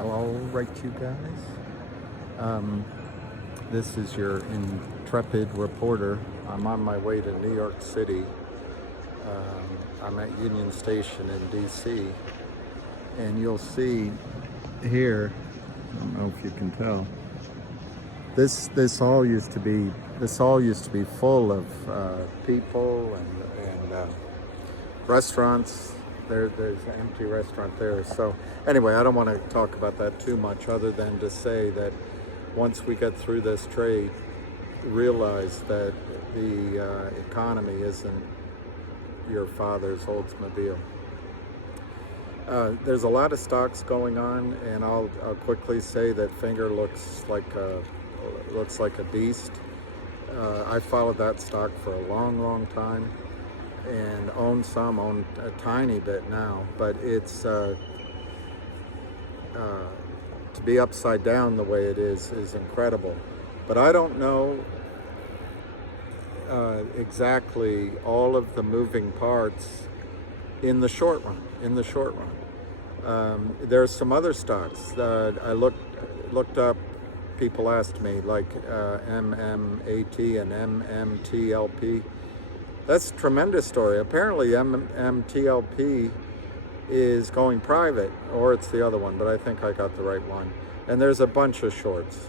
All right, you guys. This is your intrepid reporter. I'm on my way to New York City. I'm at Union Station in D.C. And you'll see here, I don't know if you can tell, this all used to be full of people and restaurants. There's an empty restaurant there. So anyway, I don't want to talk about that too much, other than to say that once we get through this trade, realize that the economy isn't your father's Oldsmobile. There's a lot of stocks going on, and I'll quickly say that Finger looks like a beast. I followed that stock for a long time, and own a tiny bit now, but it's to be upside down the way it is incredible. But I don't know exactly all of the moving parts in the short run. There's some other stocks that I looked up. People asked me, like MMAT and MMTLP. That's a tremendous story. Apparently MMTLP is going private, or it's the other one, but I think I got the right one. And there's a bunch of shorts.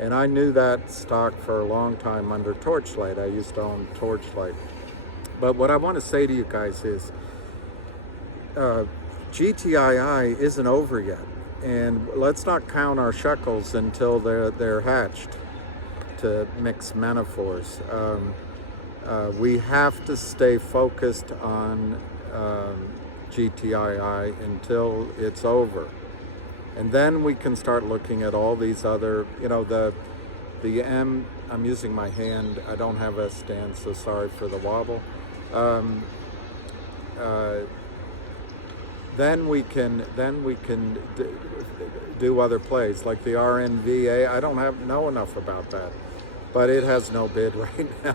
And I knew that stock for a long time under Torchlight. I used to own Torchlight. But what I want to say to you guys is gtii isn't over yet. And let's not count our shekels until they're hatched, to mix metaphors. We have to stay focused on GTII until it's over. And then we can start looking at all these other, I'm using my hand. I don't have a stand, so sorry for the wobble. Then we can do other plays like the RNVA. I don't know enough about that, but it has no bid right now.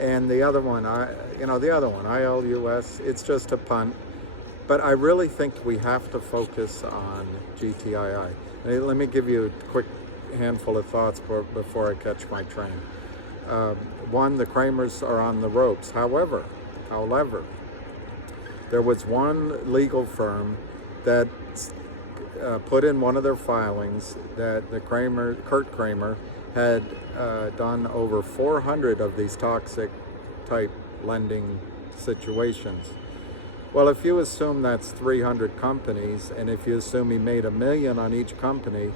And the other one, ILUS, it's just a punt. But I really think we have to focus on GTII. Let me give you a quick handful of thoughts before I catch my train. One, the Kramers are on the ropes. However, there was one legal firm that put in one of their filings that Kurt Kramer, had done over 400 of these toxic type lending situations. Well, if you assume that's 300 companies, and if you assume he made $1 million on each company,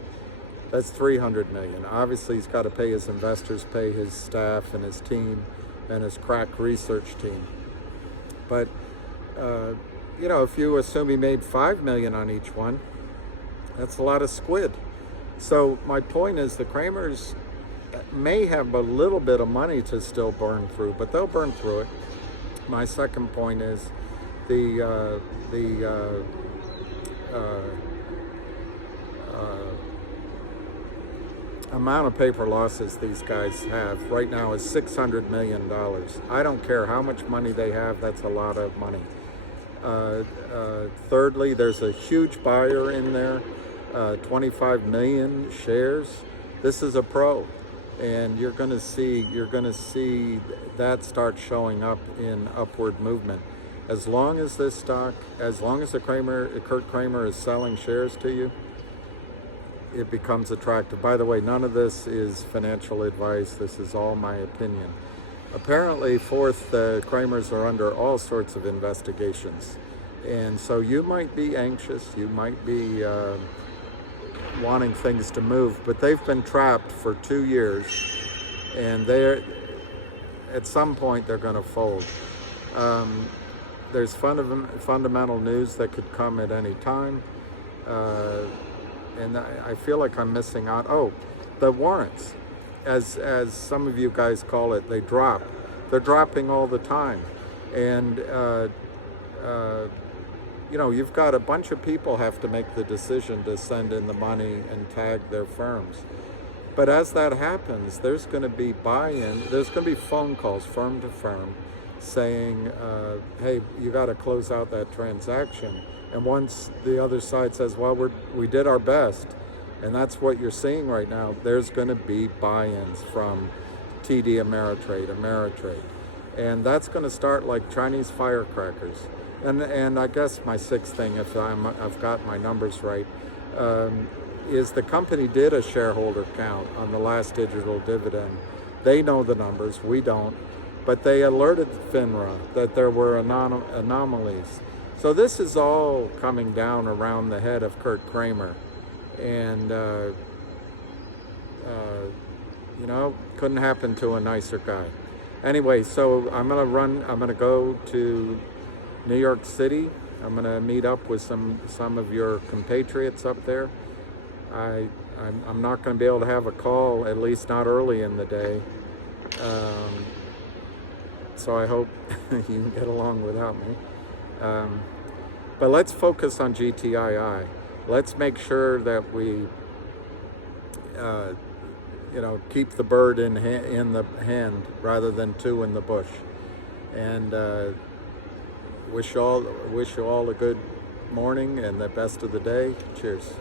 that's 300 million. Obviously, he's got to pay his investors, pay his staff and his team, and his crack research team. But if you assume he made 5 million on each one, that's a lot of squid. So my point is, the Kramers may have a little bit of money to still burn through, but they'll burn through it. My second point is the amount of paper losses these guys have right now is $600 million. I don't care how much money they have, that's a lot of money. Thirdly, there's a huge buyer in there, 25 million shares. This is a pro, and you're going to see that start showing up in upward movement. As long as the Kurt Kramer is selling shares to you, it becomes attractive. By the way, none of this is financial advice. This is all my opinion. Apparently, the Kramers are under all sorts of investigations. And so you might be anxious, you might be wanting things to move, but they've been trapped for 2 years, and at some point they're going to fold. There's fundamental news that could come at any time, and I feel like I'm missing out. Oh, the warrants, as some of you guys call it, they're dropping all the time, and you've got a bunch of people have to make the decision to send in the money and tag their firms. But as that happens, there's going to be buy-in, there's going to be phone calls firm to firm saying, hey, you got to close out that transaction. And once the other side says, well, we did our best, and that's what you're seeing right now, there's going to be buy-ins from TD Ameritrade. And that's going to start like Chinese firecrackers. And I guess my sixth thing, if I've got my numbers right, is the company did a shareholder count on the last digital dividend. They know the numbers, we don't, but they alerted FINRA that there were anomalies. So this is all coming down around the head of Kurt Kramer, and couldn't happen to a nicer guy. Anyway, so I'm gonna go to New York City. I'm gonna meet up with some of your compatriots up there. I'm not gonna be able to have a call, at least not early in the day. So I hope you can get along without me. But let's focus on GTII. Let's make sure that we, keep the bird in the hand rather than two in the bush. And wish you all a good morning and the best of the day. Cheers.